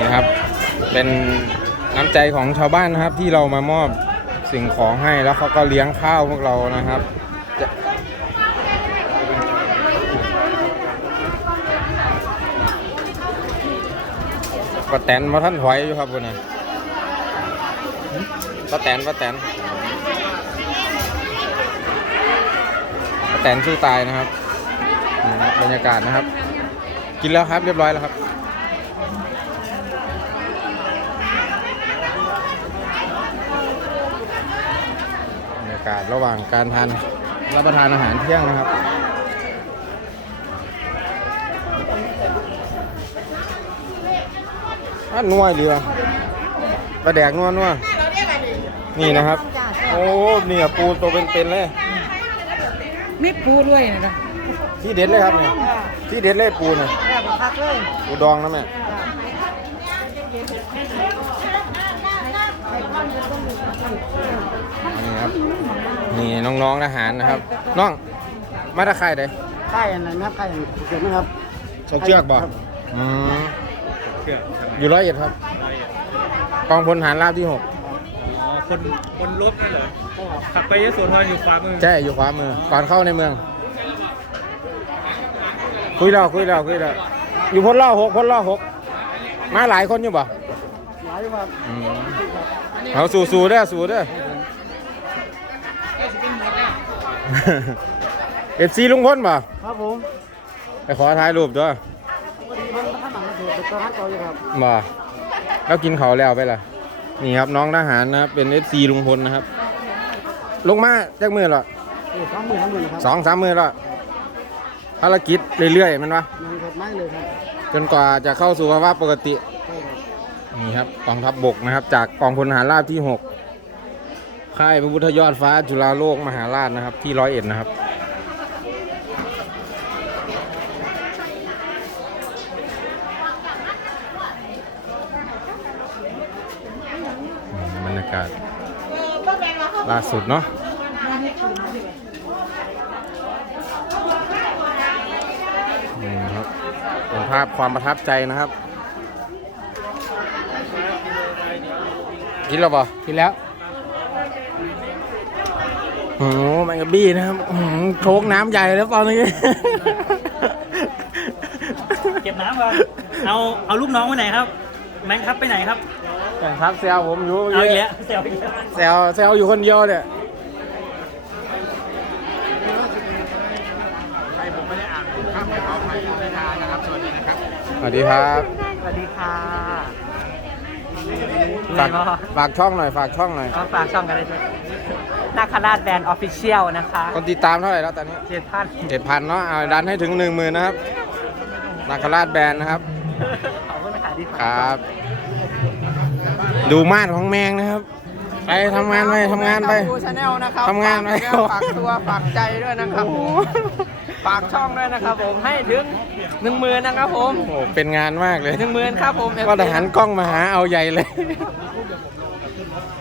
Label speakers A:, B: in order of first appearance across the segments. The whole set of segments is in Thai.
A: นี่ครับ เป็นน้ำใจของชาวบ้านนะครับ ที่เรามามอบสิ่งของให้แล้วเขาก็เลี้ยงข้าวพวกเรานะครับจะป้าแตนมาท่านถอยอยู่ครับวันนี้ป้าแตนป้าแตนป้าแตนสู้ตายนะครับบรรยากาศนะครับ กินแล้วครับเรียบร้อยแล้วครับ บรรยากาศระหว่างการทานรับประทานอาหารเที่ยงนะครับอะนัวเรือปลาแดกนัวนัวนี่นะครับ โอ้เนี่ยปูตัวเป็นๆเลย
B: ไม่ปูด้วยนะ
A: ที่เด็ดเลยครับเนี่ยที่เด็ดเลยปูเนี่ย
B: แม่บักคักเลย
A: ปูดองนะแม่นี่ครับ นี่น้องๆทหารนะครับ น้องมาตะไคร่เด้
B: ไข่อะไรนะไข่เกิดนะครับ
A: ชกเชือกบ่อืมอยู่ร้อยเอ็ดครับกองพลฐานราบที่หก
C: อ๋อคนคนลบนั่นเหรอขับไปยโสธรอยู่ขวามือ
A: ใช่อยู่ขวามือก่อนเข้าในเมือง คุยแล้วคุยแล้วคุยแล้วอยู่พลล่อหกพลล่อหกมาหลายคนอยู่บ่
B: หลายครับ
A: อืมเอาสู่สู่เด้อสู่เด้อ เอฟซีลุงพ้นบ่
B: ครับผม
A: ไปขอถ่ายรูปด้วย
B: พอดีมันข้างหลังมันถูกเป็นตัวฮัทต่ออยู่ครับ
A: บ่แล้วกินเขาวแล้วไปล่ะ นี่ครับน้องทหารนะครับเป็นเอฟซีลุงพลนะครับ ลงมาจากมือหรอ
B: เออสองหมื่นสองหมื่นนะครับ
A: สองสามมือแล้วภารกิจเรื่อยๆมันวะ
B: มันครับไม่เลยครับ
A: จนกว่าจะเข้าสู่ภาวะปกติ
B: ใช่ครับ
A: นี่ครับกองทัพบบกนะครับ จากกองพลทหารราบที่6 ค่ายพระพุทธยอดฟ้าจุฬาโลกมหาราชนะครับ ที่ร้อยเอ็ดนะครับ บรรยากาศล่าสุดเนาะนี่ครับเป็นภาพความประทับใจนะครับ กินแล้วป่ะกินแล้ว โอ้โหแมงกะบี้นะครับอื้อหือโชกน้ำใหญ่แล้วตอนนี้
C: เก็บน้ำก่อนเอาเอาลูกน้องไปไหนครับ แมงครับไปไหนครับ
A: แต่ทักแซวผมอยู่
C: เอาอีกแล้วเซลอีกแล้ว
A: แซวแซวอยู่คนเดียวเนี่ยสวัสดีครับ
B: สวัสดีค่ะ
A: ฝากฝากช่องหน่อยฝากช่องหน่อย
B: ก็ฝากช่องกันได้ด้วย นาคราชแบรนด์ออฟฟิเชียลนะคะ
A: คนติดตามเท่าไหร่แล้วตอนนี้
B: เจ็ดพัน
A: เจ็ดพันเนาะเอาดันให้ถึงหนึ่งหมื่นนะครับนาคราชแบรนด์นะครับ
B: ขอบคุณค่ะที่
A: ครับ ดูมาดของแมงนะครับ ไปทำงานไปทำงานไป
B: ดูชาแนลนะครับ
A: ทำงานไว้
B: ฝากตัวฝากใจด้วยนะครับฝากช่องด้วยนะครับผมให้ถึงหนึ่งหมื่นนะครับผม
A: โอ้โหเป็นงานมากเลย
B: หนึ่งหมื่นครับผม
A: ก็ทหารกล้องมาหาเอาใหญ่เลย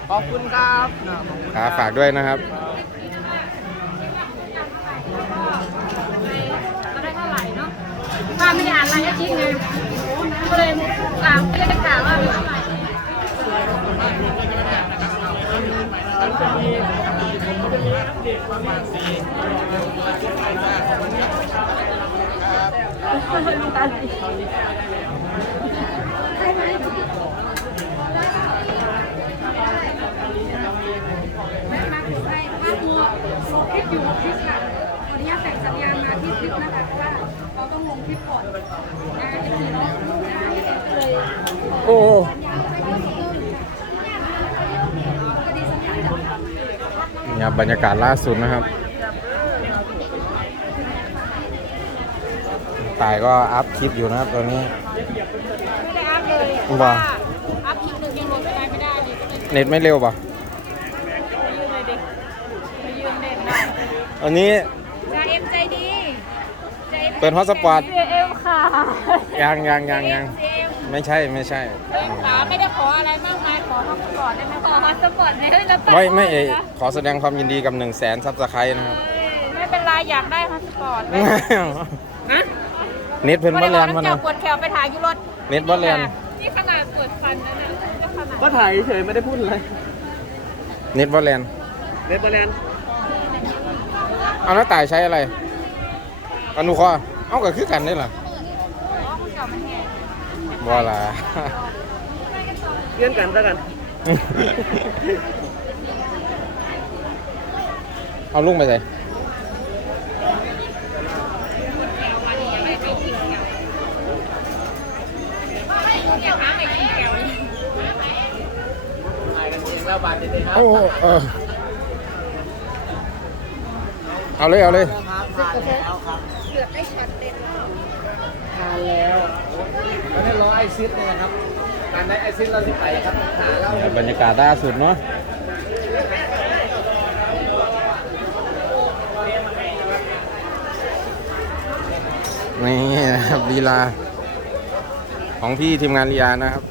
B: ขอบคุณครับ
A: ครับฝากด้วยนะครับ
D: ก็ได้เท่าไหร่เนาะป้าไม่ได้อ่านรายอาทิตย์ไงก็เลยถามไม่ได้ถามว่ามีเท่าไหร่แม่มาถึงให้ภาพมัวลงคลิปอยู่คลิปค่ะตอนนี้แต่งสัญญาณมาที่คลิปนะคะว่าเราต้องลงคลิปก่อนนะเอฟซีเนาะก็เลย
A: โอ้โห
D: สัญญาณไปก็ถึงก็ดีสัญญาณจาก
A: นี่ครับบรรยากาศล่าสุดนะครับ ตายก็อัพคลิปอยู่นะครับตอนนี้
D: ไม่ได้อัพเลย
A: ว่า
D: อัพคลิปหนึ่งยังลงไม่ได้ไม่ได้ดิก็เลย
A: เน็ตไม่เร็วป่ะ
D: ไปยืมเลยดิไปยืมเน็ตได้
A: อันนี้
D: จ่าเอ็มใจดีจ่าอ็ม
A: เปิด hotspot
D: จ่าเอ็มค่ะ
A: ยังยังยังยัง
D: จ่าเอ็ม
A: ไม่ใช่ไม่ใช่
D: เอ็มขาไม่ได้ขออะไรมากมายขอฮอตสปอร์ตได้ไหมขอฮอตสปอร์ตในเฮ้ยเราป
A: ไม่ไม่เอ
D: นะ
A: ขอแสดงความยินดีกับ1นึ่งแสนซับสไครต์นะครับ
D: เอ้ยไม่เป็นไรอยากได้ฮอตสปอร์ตไหมฮะ
A: เน็ตเพิ่น
D: ไม่
A: บ่
D: ได้
A: แล
D: บอก
A: นมา
D: น้ำเจ้า
A: นะ
D: ปวดแขวไปถ่ายอยูรถ
A: เน็ตบ่แลน
D: นี่
E: นี่ขนาดตรวจฟันนะเนี่ยก็ขนาด
B: ก็ถ่ายเฉยไม่ได้พูดอะไร
A: เน็ตบอลแลนด์
B: เนเธอร์แลนด์
A: เอาแล้วตายใช้อะไรอนุเคราะห์เอากับคือกันได้เหรอ บ่ล่ะ
B: เพื่อนกันแล้วกัน
A: เอาลุงไปใส่โอ้เออเอาเลย เอาเลย
B: ทานแล้วตอนนี้รอไอซิสเนี่ยนะครับการได้ไอซิสเราสิไปครับหาเรา
A: บรรยากาศล่าสุดเนาะนี่นะครับลีลา ของพี่ทีมงานลียานะครับ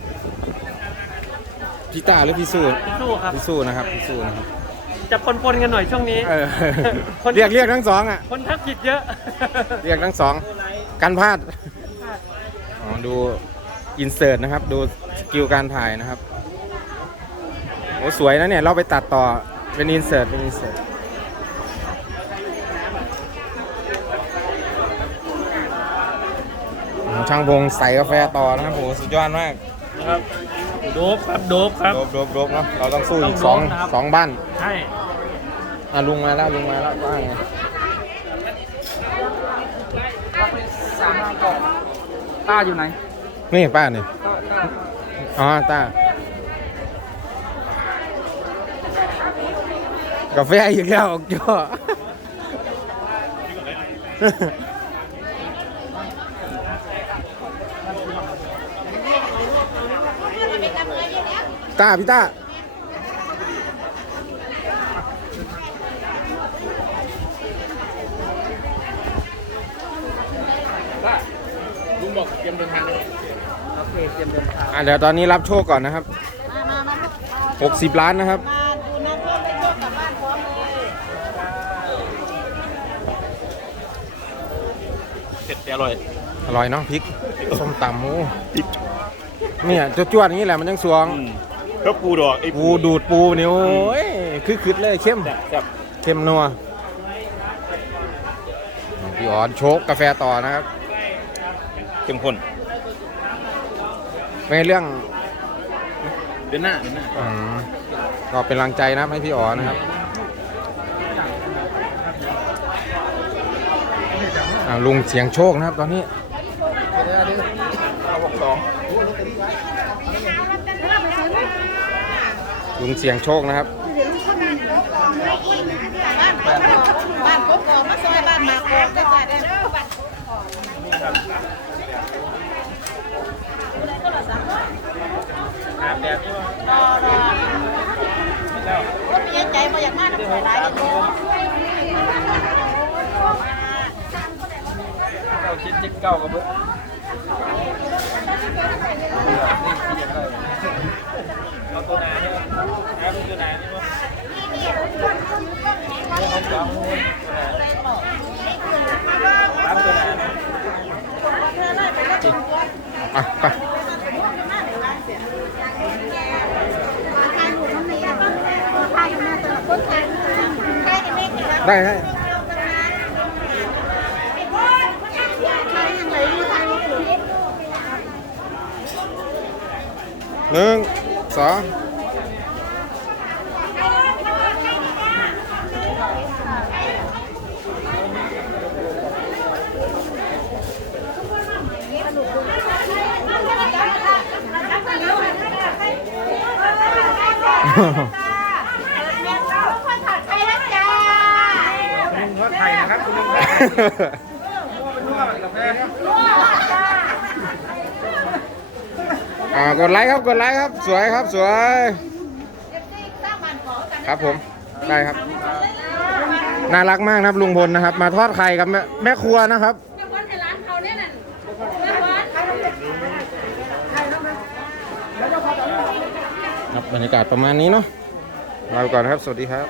A: พี่ต้าหรือพี่สู้
B: สู้ครับ
A: พี่สู้นะครับพี่สู้นะครับ
B: จะปนๆกันหน่อยช่วงนี้
A: เออ
B: คน
A: เรียกเรียกทั้งสองอะ
B: คนทักผิดเยอะ
A: เรียกทั้งสองกันพลาด อ๋อดูอินเสิร์ตนะครับ ดูสกิลการถ่ายนะครับโอ้สวยนะเนี่ย เราไปตัดต่อเป็นอินเสิร์ตเป็นอินเสิร์ตอ๋อช่างพงใส่กาแฟต่อนะครับโหสุดยอดมาก
C: ครับโดบครับโดบครับ
A: โดบโดบโดบเนาะเราต้องสู้อีก
C: ต้อง
A: สอง
C: โดบนะครับ
A: สองบ้าน
C: ใช่
A: อะลุงมาแล้วลุงมาแล้วว่าไง
B: ต้าอยู่ไหน
A: นี่ป้านี่อ๋อตากาแฟอีกแล้วออกจ่อตาพี่ตา
B: ลุงบอกเตรียมเดินทางเลยโอเคเตรียม เดินทาง
A: อะเดี๋ยวตอนนี้รับโชคก่อนนะครับ60ล้านนะครับ
E: มาดูนะเพื่อนไปโชคกลับบ้านพร้อมเลย
C: เสร็จแต่อร่อย
A: อร่อยเนาะพริกส้มตำโอ้เนี่ยจวดๆอย่างนี้แหละมันยังสวง
C: ก็ปูดอกไอ้
A: ปูดูดปูนี่โอ้ยคือคืดเลยเข้ม
C: แบบ
A: เข้มนัวพี่อ๋อนโชกกาแฟต่อนะครับ
C: เข้มข้น
A: ไม่เรื่อง
C: เดือนหน้าเดือนหน้า
A: อืมก็เป็นกำลังใจนะครับให้พี่อ๋อนะครับอ่าลุงเสียงโชคนะครับ ตอนนี้ลุงเสียงโชคนะครับ
E: บ้านกบกอกมาซอยบ้านมากอกได้จ้ะได้เด้อบ้าน
C: อาบแดดนี่วะ
E: รอรอว่ามีใจมาอยากมาทำหลายกันเนาะ
B: เก้าชิดจิ๊บเก้ากับเบิ้เอาตัวหนาเนี่ยเอาตัวหนาเนี่ยวะตามตัวหนา
A: อะไป ได้ได้หนึ่งสอง อ่ากดไลค์ครับกดไลค์ครับ สวยครับสวย ครับผมได้ครับ น่ารักมากนะครับลุงพลนะครับ มาทอดไข่กับแม่แม่ครัวนะครับครับบรรยากาศประมาณนี้เนาะลาไปก่อนครับ สวัสดีครับ